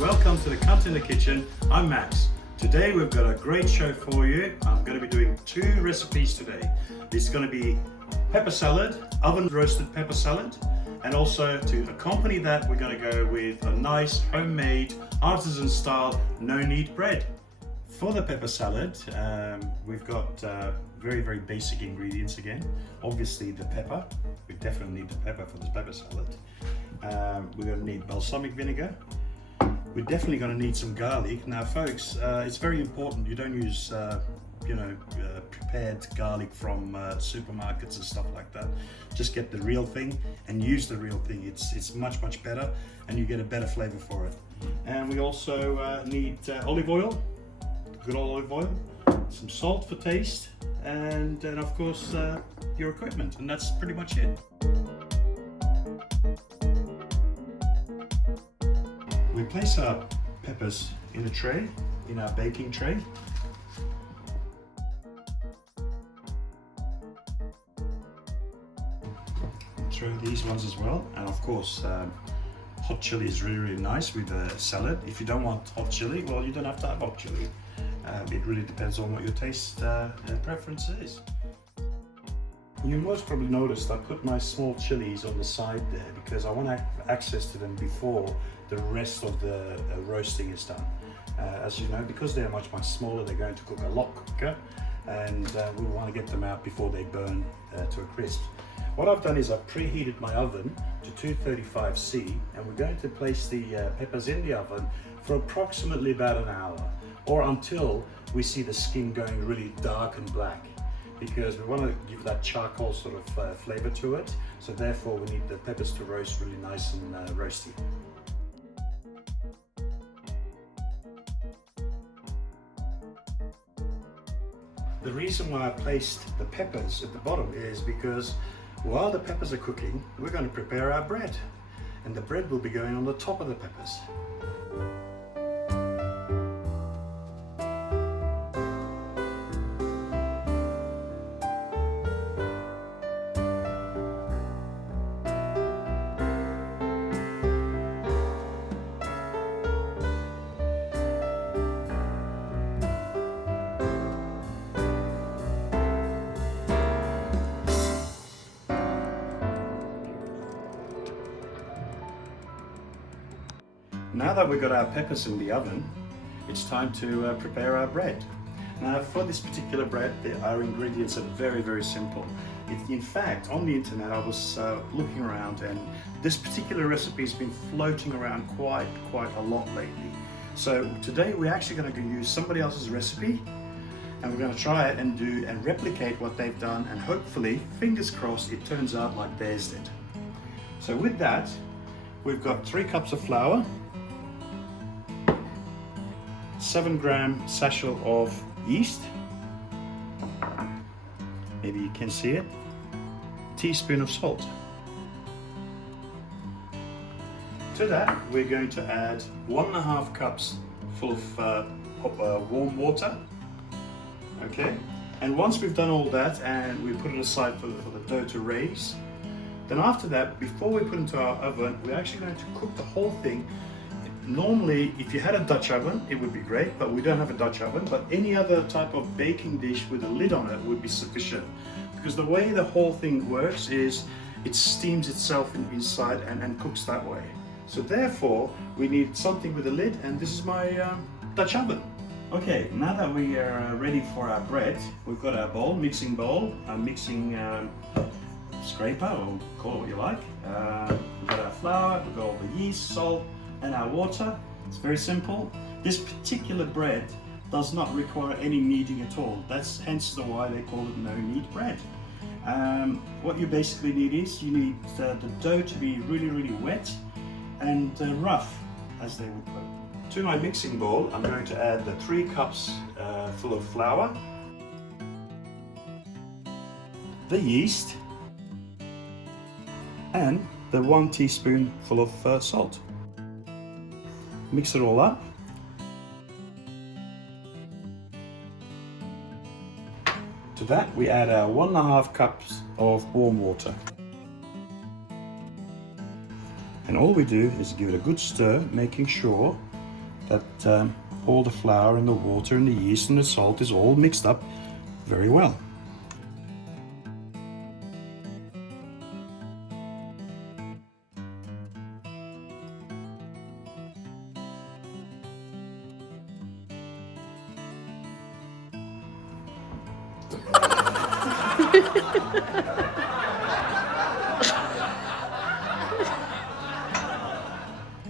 welcome to the Cunt in the Kitchen. I'm Max. Today we've got a great show for you. I'm going to be doing two recipes today. It's going to be pepper salad, oven roasted pepper salad, and also to accompany that we're going to go with a nice homemade artisan style no-knead bread. For the pepper salad, we've got very basic ingredients again. Obviously the pepper, we definitely need the pepper for this pepper salad. We're going to need balsamic vinegar. We're definitely going to need some garlic. Now folks, it's very important you don't use prepared garlic from supermarkets and stuff like that. Just get the real thing and use the real thing. It's much better and you get a better flavor for it. And we also need olive oil, good olive oil, some salt for taste, and then of course your equipment, and that's pretty much it. We place our peppers in a tray, in our baking tray. Throw these ones as well, and of course hot chili is really nice with a salad. If you don't want hot chili, well, you don't have to have hot chili. It really depends on what your taste preference is. You most probably noticed I put my small chilies on the side there because I want to have access to them before the rest of the roasting is done. As you know, because they're much smaller, they're going to cook a lot quicker, and we want to get them out before they burn to a crisp. What I've done is I've preheated my oven to 235°, and we're going to place the peppers in the oven for approximately about an hour, or until we see the skin going really dark and black, because we want to give that charcoal sort of flavor to it. So therefore we need the peppers to roast really nice and roasty. The reason why I placed the peppers at the bottom is because while the peppers are cooking, we're going to prepare our bread, and the bread will be going on the top of the peppers. Now that we've got our peppers in the oven, it's time to prepare our bread. Now for this particular bread, our ingredients are very simple. In fact, on the internet I was looking around, and this particular recipe has been floating around quite a lot lately. So today we're actually going to use somebody else's recipe, and we're going to try it and replicate what they've done, and hopefully, fingers crossed, it turns out like theirs did. So with that, we've got 3 cups of flour, 7-gram sachet of yeast, maybe you can see it, a teaspoon of salt. To that we're going to add 1.5 cups full of warm water. Okay, and once we've done all that and we put it aside for the dough to raise, then after that, before we put it into our oven, we're actually going to cook the whole thing. Normally, if you had a Dutch oven, it would be great, but we don't have a Dutch oven. But any other type of baking dish with a lid on it would be sufficient, because the way the whole thing works is it steams itself inside and cooks that way. So therefore, we need something with a lid, and this is my Dutch oven. Okay, now that we are ready for our bread, we've got our bowl, mixing bowl, a mixing scraper, or call it what you like. We've got our flour, we've got all the yeast, salt, and our water. It's very simple. This particular bread does not require any kneading at all. That's hence why they call it no-knead bread. What you basically need is you need the dough to be really wet and rough, as they would put it. To my mixing bowl, I'm going to add the 3 cups full of flour, the yeast, and the 1 teaspoon full of salt. Mix it all up. To that we add our 1.5 cups of warm water. And all we do is give it a good stir, making sure that all the flour and the water and the yeast and the salt is all mixed up very well.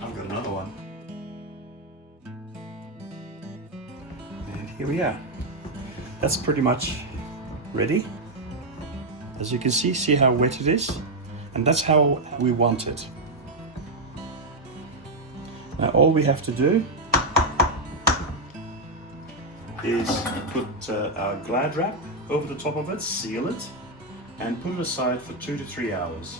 I've got another one. And here we are. That's pretty much ready. As you can see how wet it is? And that's how we want it. Now all we have to do is put our Glad wrap over the top of it, seal it, and put it aside for 2 to 3 hours.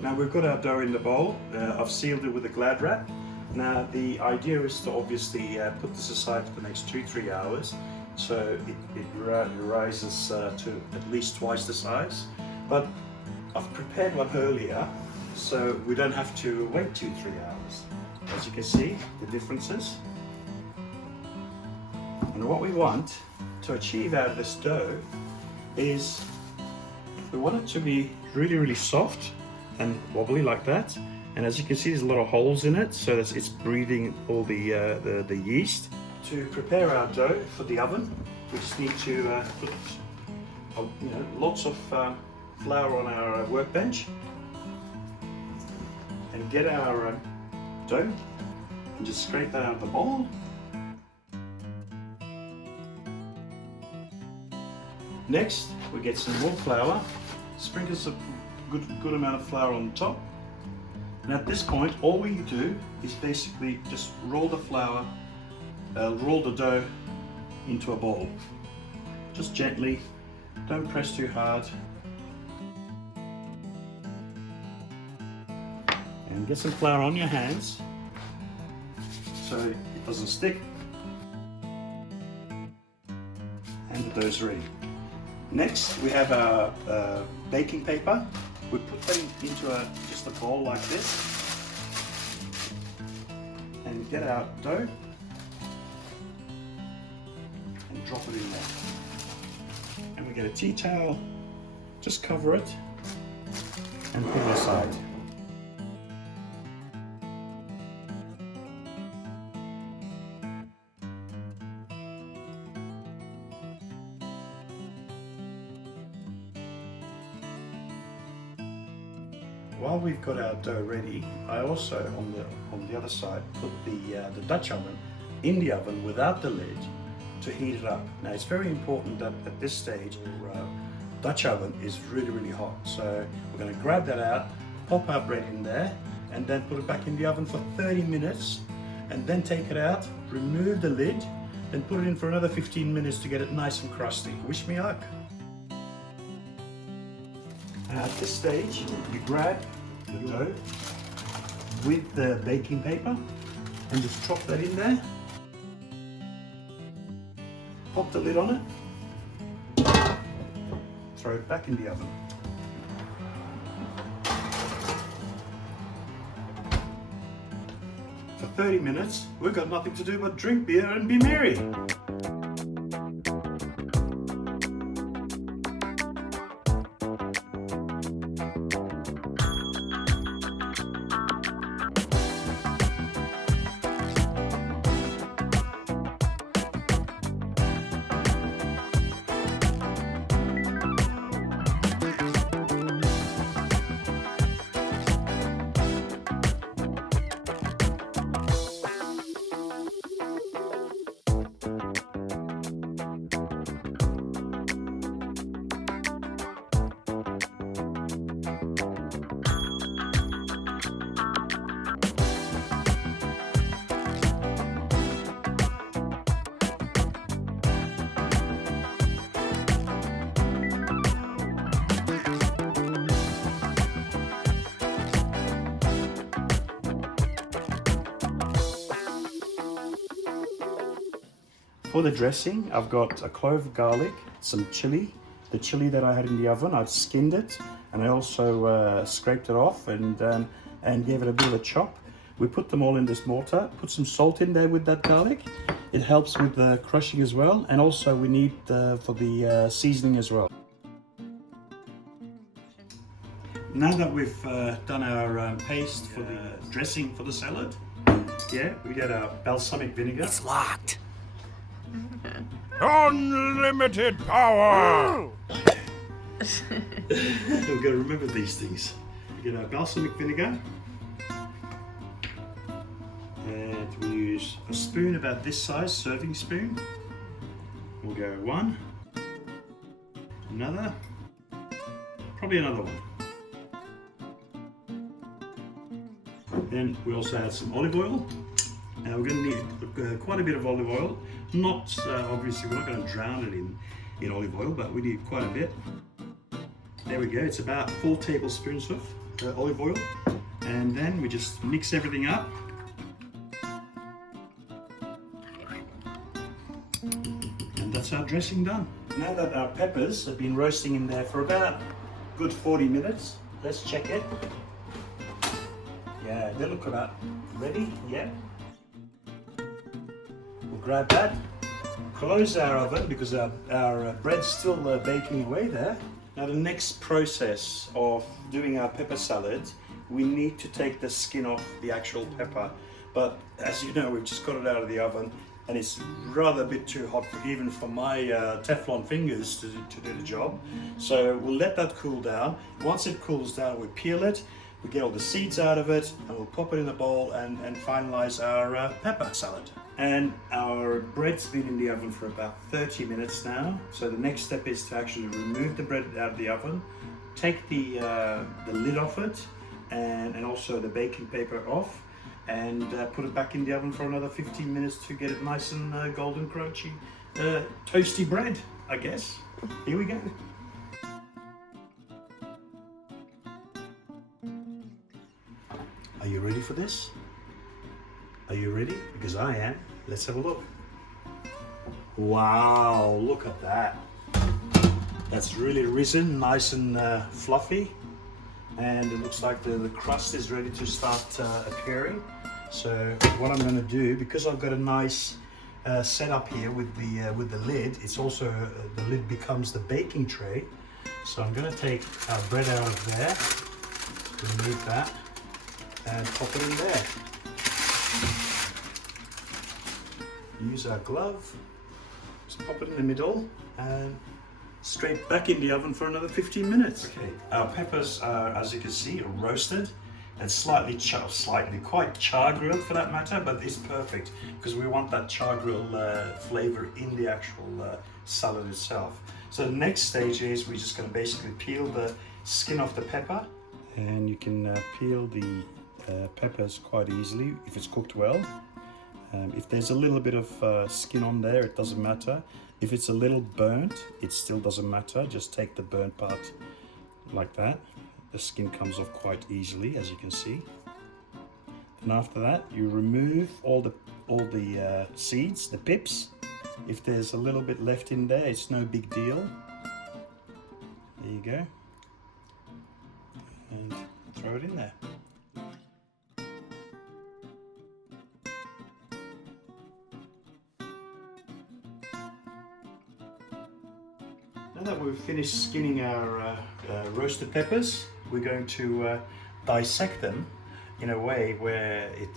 Now we've got our dough in the bowl. I've sealed it with a Glad wrap. Now the idea is to obviously put this aside for the next 2-3 hours, so it rises to at least twice the size. But I've prepared one earlier, so we don't have to wait 2-3 hours. As you can see, the differences. And what we want to achieve out of this dough is we want it to be really soft and wobbly like that. And as you can see, there's a lot of holes in it, so that it's breathing all the yeast. To prepare our dough for the oven, we just need to put lots of flour on our workbench and get our dough and just scrape that out of the bowl. Next, we get some more flour, sprinkle a good amount of flour on top. And at this point, all we do is basically just roll the dough into a ball. Just gently, don't press too hard. And get some flour on your hands so it doesn't stick. And the dough's ready. Next, we have our baking paper. We put that into just a bowl like this and get our dough and drop it in there. And we get a tea towel, just cover it and put it aside. While we've got our dough ready, I also on the other side put the Dutch oven in the oven without the lid to heat it up. Now it's very important that at this stage our Dutch oven is really hot. So we're going to grab that out, pop our bread in there, and then put it back in the oven for 30 minutes, and then take it out, remove the lid, then put it in for another 15 minutes to get it nice and crusty. Wish me luck. At this stage, you grab the dough with the baking paper and just drop that in there. Pop the lid on it. Throw it back in the oven. For 30 minutes, we've got nothing to do but drink beer and be merry. For the dressing, I've got a clove of garlic, some chili. The chili that I had in the oven, I've skinned it, and I also scraped it off and gave it a bit of a chop. We put them all in this mortar, put some salt in there with that garlic. It helps with the crushing as well, and also we need for the seasoning as well. Now that we've done our paste for the dressing for the salad, yeah, we get our balsamic vinegar. It's locked. Unlimited power! We've got to remember these things. We get our balsamic vinegar. And we use a spoon about this size, serving spoon. We'll go one, another, probably another one. Then we also add some olive oil. We're going to need quite a bit of olive oil. Not obviously, we're not going to drown it in olive oil, but we need quite a bit. There we go. It's about 4 tablespoons of olive oil, and then we just mix everything up. And that's our dressing done. Now that our peppers have been roasting in there for about a good 40 minutes, let's check it. Yeah, they look about ready. Yeah. We'll grab that, close our oven because our bread's still baking away there. Now the next process of doing our pepper salad, we need to take the skin off the actual pepper. But as you know, we've just got it out of the oven and it's rather a bit too hot even for my Teflon fingers to do the job. So we'll let that cool down. Once it cools down, we peel it, we get all the seeds out of it, and we'll pop it in a bowl and finalize our pepper salad. And our bread's been in the oven for about 30 minutes now. So the next step is to actually remove the bread out of the oven, take the lid off it, and also the baking paper off, and put it back in the oven for another 15 minutes to get it nice and golden crunchy, toasty bread, I guess. Here we go. Are you ready for this? Are you ready? Because I am. Let's have a look. Wow, look at that. That's really risen, nice and fluffy. And it looks like the crust is ready to start appearing. So what I'm going to do, because I've got a nice setup here with the lid, it's also the lid becomes the baking tray. So I'm going to take our bread out of there, remove that, and pop it in there. Use our glove, just pop it in the middle, and straight back in the oven for another 15 minutes. Okay, our peppers are, as you can see, roasted and quite char grilled for that matter, but it's perfect because we want that char grill flavor in the actual salad itself. So the next stage is we're just going to basically peel the skin off the pepper, and you can peel the peppers quite easily if it's cooked well. If there's a little bit of skin on there, it doesn't matter. If it's a little burnt, it still doesn't matter. Just take the burnt part like that. The skin comes off quite easily, as you can see. And after that, you remove all the seeds, the pips. If there's a little bit left in there, it's no big deal. There you go. And throw it in there. Now that we've finished skinning our roasted peppers, we're going to dissect them in a way where it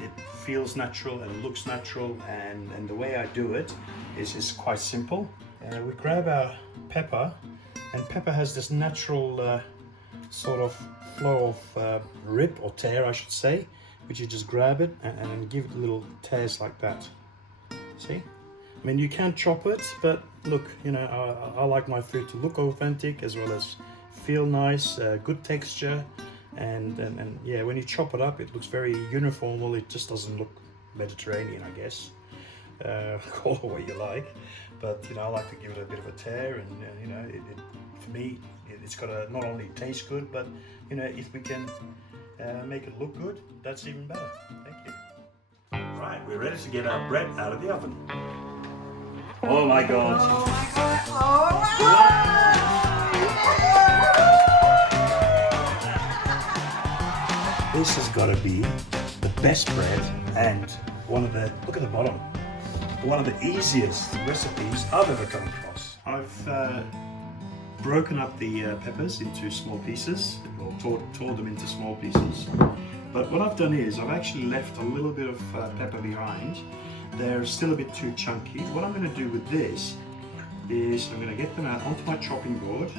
feels natural and looks natural, and the way I do it is quite simple. We grab our pepper, and pepper has this natural sort of flow of rip or tear, I should say, which you just grab it and give it little tears like that. See? I mean, you can chop it, but look, you know, I like my food to look authentic as well as feel nice, good texture, and yeah, when you chop it up, it looks very uniform. Well, it just doesn't look Mediterranean, I guess. Call it what you like, but you know, I like to give it a bit of a tear, and you know, for me, it's got to not only taste good, but you know, if we can make it look good, that's even better. Thank you. Right, we're ready to get our bread out of the oven. Oh my God. Oh my God. Oh my God. This has got to be the best bread and look at the bottom, one of the easiest recipes I've ever come across. I've broken up the peppers into small pieces, or tore them into small pieces. But what I've done is I've actually left a little bit of pepper behind. They're still a bit too chunky. What I'm going to do with this is I'm going to get them out onto my chopping board,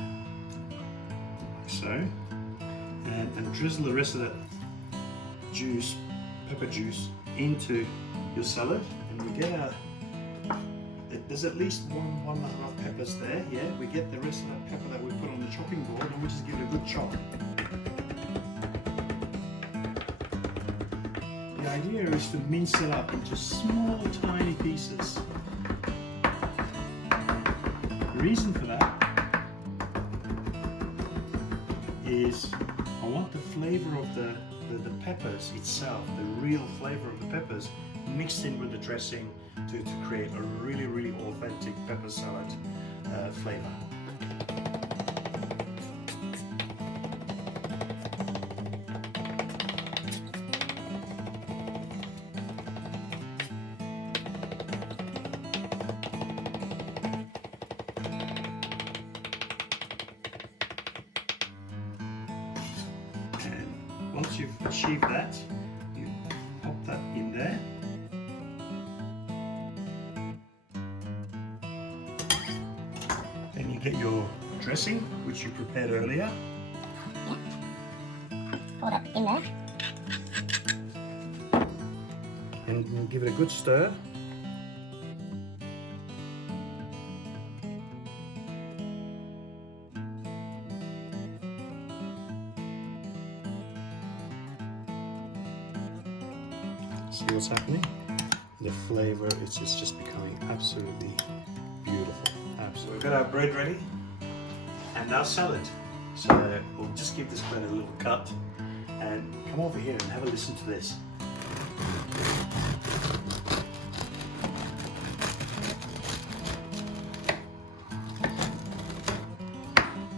like so, and drizzle the rest of that juice, pepper juice, into your salad, and we get there's at least one and a half peppers there. Yeah, we get the rest of that pepper that we put on the chopping board, and we just give it a good chop. The idea is to mince it up into small, tiny pieces. The reason for that is I want the flavor of the peppers itself, the real flavor of the peppers, mixed in with the dressing to create a really, really authentic pepper salad flavor. And once you've achieved that, you pop that in there. Then you get your dressing, which you prepared earlier. Pour that in there. And give it a good stir. See what's happening? The flavor, it's just becoming absolutely beautiful. Absolutely. We've got our bread ready and our salad. So we'll just give this bread a little cut and come over here and have a listen to this.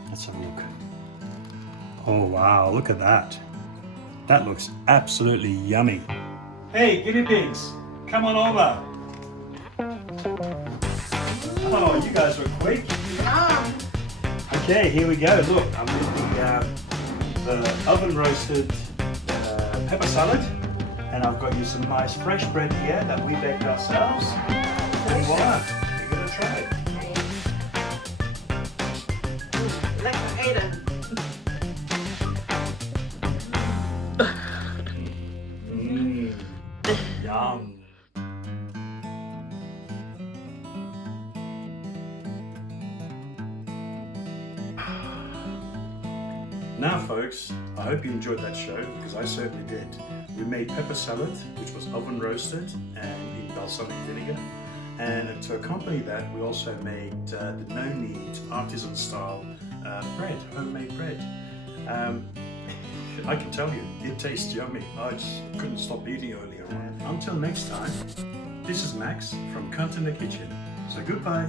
Let's have a look. Oh wow, look at that. That looks absolutely yummy. Hey, guinea pigs, come on over. Oh, you guys were quick. Okay, here we go. Look, I'm with the oven roasted pepper salad, and I've got you some nice fresh bread here that we baked ourselves. And voila, you're gonna try it. Lekker eten. Yum. Now folks, I hope you enjoyed that show, because I certainly did. We made pepper salad, which was oven roasted and in balsamic vinegar. And to accompany that, we also made the no-knead artisan style bread, homemade bread. I can tell you, it tastes yummy. I just couldn't stop eating earlier on. Until next time, this is Max from Cunt in the Kitchen. So goodbye.